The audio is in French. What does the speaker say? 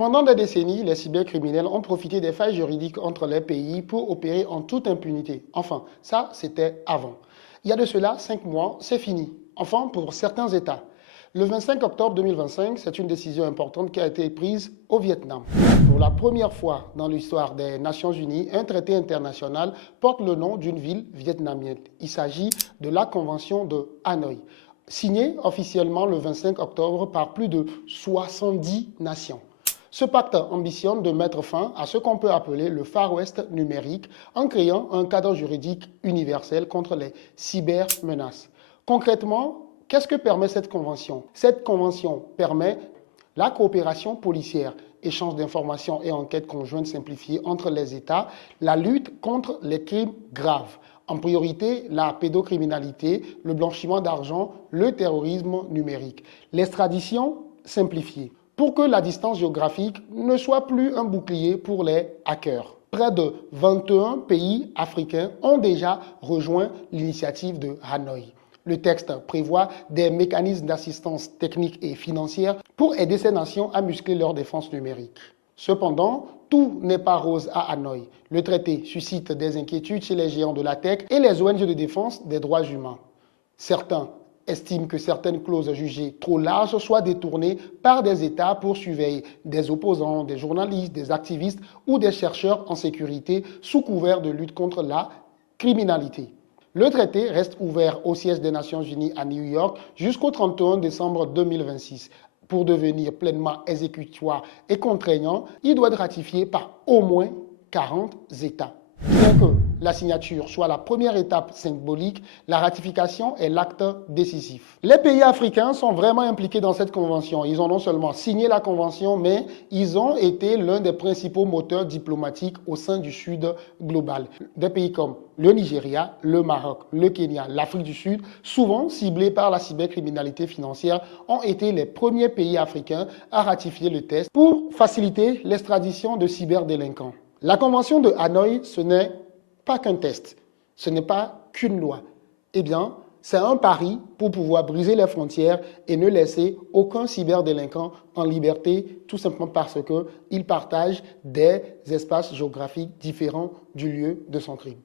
Pendant des décennies, les cybercriminels ont profité des failles juridiques entre les pays pour opérer en toute impunité. Enfin, ça, c'était avant. Il y a de cela 5 mois, c'est fini. Enfin, pour certains États. Le 25 octobre 2025, c'est une décision importante qui a été prise au Vietnam. Pour la première fois dans l'histoire des Nations Unies, un traité international porte le nom d'une ville vietnamienne. Il s'agit de la Convention de Hanoï, signée officiellement le 25 octobre par plus de 70 nations. Ce pacte ambitionne de mettre fin à ce qu'on peut appeler le Far West numérique en créant un cadre juridique universel contre les cybermenaces. Concrètement, qu'est-ce que permet cette convention? Cette convention permet la coopération policière, échange d'informations et enquêtes conjointes simplifiées entre les États, la lutte contre les crimes graves, en priorité la pédocriminalité, le blanchiment d'argent, le terrorisme numérique, l'extradition simplifiée, pour que la distance géographique ne soit plus un bouclier pour les hackers. Près de 21 pays africains ont déjà rejoint l'initiative de Hanoï. Le texte prévoit des mécanismes d'assistance technique et financière pour aider ces nations à muscler leur défense numérique. Cependant, tout n'est pas rose à Hanoï. Le traité suscite des inquiétudes chez les géants de la tech et les ONG de défense des droits humains. Certains estiment que certaines clauses jugées trop larges soient détournées par des États pour surveiller des opposants, des journalistes, des activistes ou des chercheurs en sécurité sous couvert de lutte contre la criminalité. Le traité reste ouvert au siège des Nations Unies à New York jusqu'au 31 décembre 2026. Pour devenir pleinement exécutoire et contraignant, il doit être ratifié par au moins 40 États. Bien que la signature soit la première étape symbolique, la ratification est l'acte décisif. Les pays africains sont vraiment impliqués dans cette convention. Ils ont non seulement signé la convention, mais ils ont été l'un des principaux moteurs diplomatiques au sein du Sud global. Des pays comme le Nigeria, le Maroc, le Kenya, l'Afrique du Sud, souvent ciblés par la cybercriminalité financière, ont été les premiers pays africains à ratifier le texte pour faciliter l'extradition de cyberdélinquants. La convention de Hanoï, ce n'est pas qu'un test, ce n'est pas qu'une loi. Eh bien, c'est un pari pour pouvoir briser les frontières et ne laisser aucun cyberdélinquant en liberté, tout simplement parce qu'il partage des espaces géographiques différents du lieu de son crime.